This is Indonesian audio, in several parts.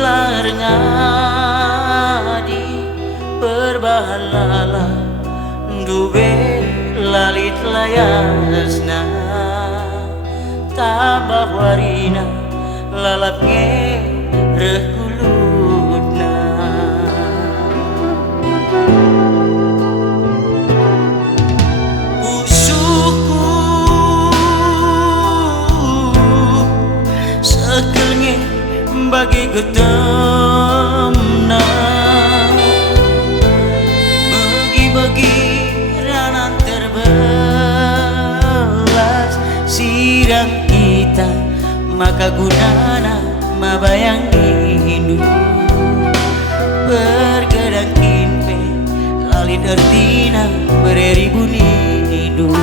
silar ngadi berbahalala dube lalit layasna tabah warina lalapnya rekulutna usuku sekelnya bagi getemna bagi-bagi ranan terbelas sirang kita maka gunana mabayang hindu bergedang kimpe lalit artina beribu hidup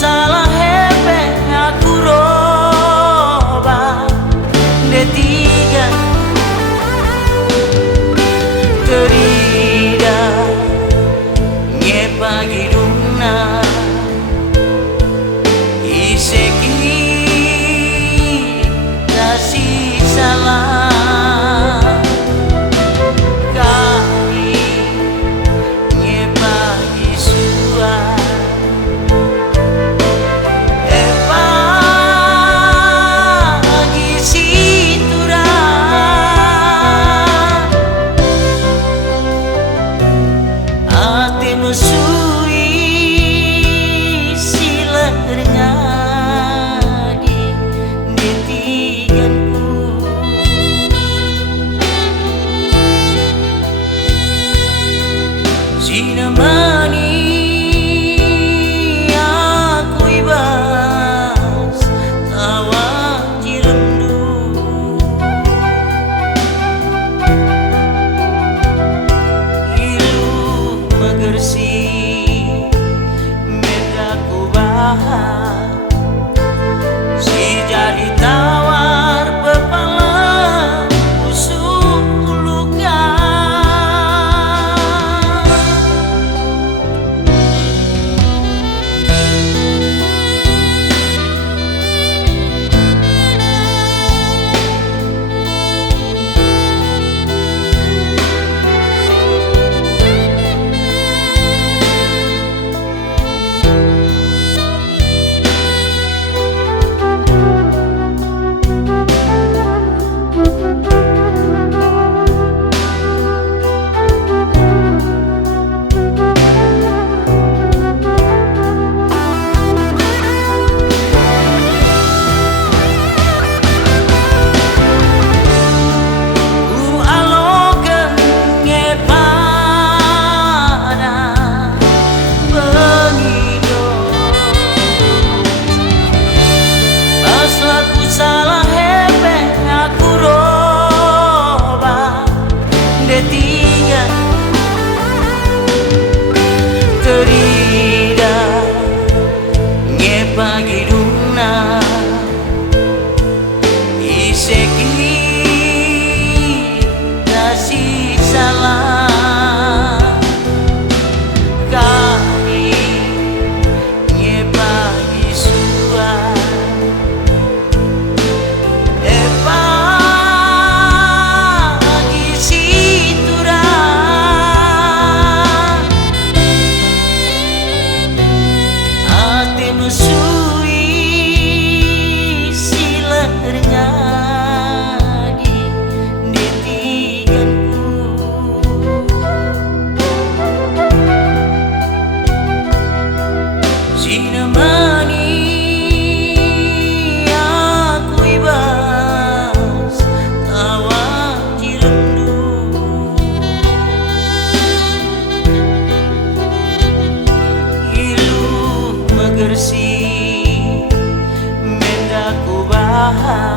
salah hepe aku roba detiga terida ngepagi duna iseki kasih salah kami ngepagi suara sui silar ngadi detiganku sinemani aku ibas tawa jirendu ilu magersi si jadi tawar pepala usuk luka salah hepe aku roba detiga terida ngepagi duna iseki kasih salah kami ngepagi suara sui silar ngadi detiganku sinemani aku ibas tawa jirendu ilu magersi mendaku bahas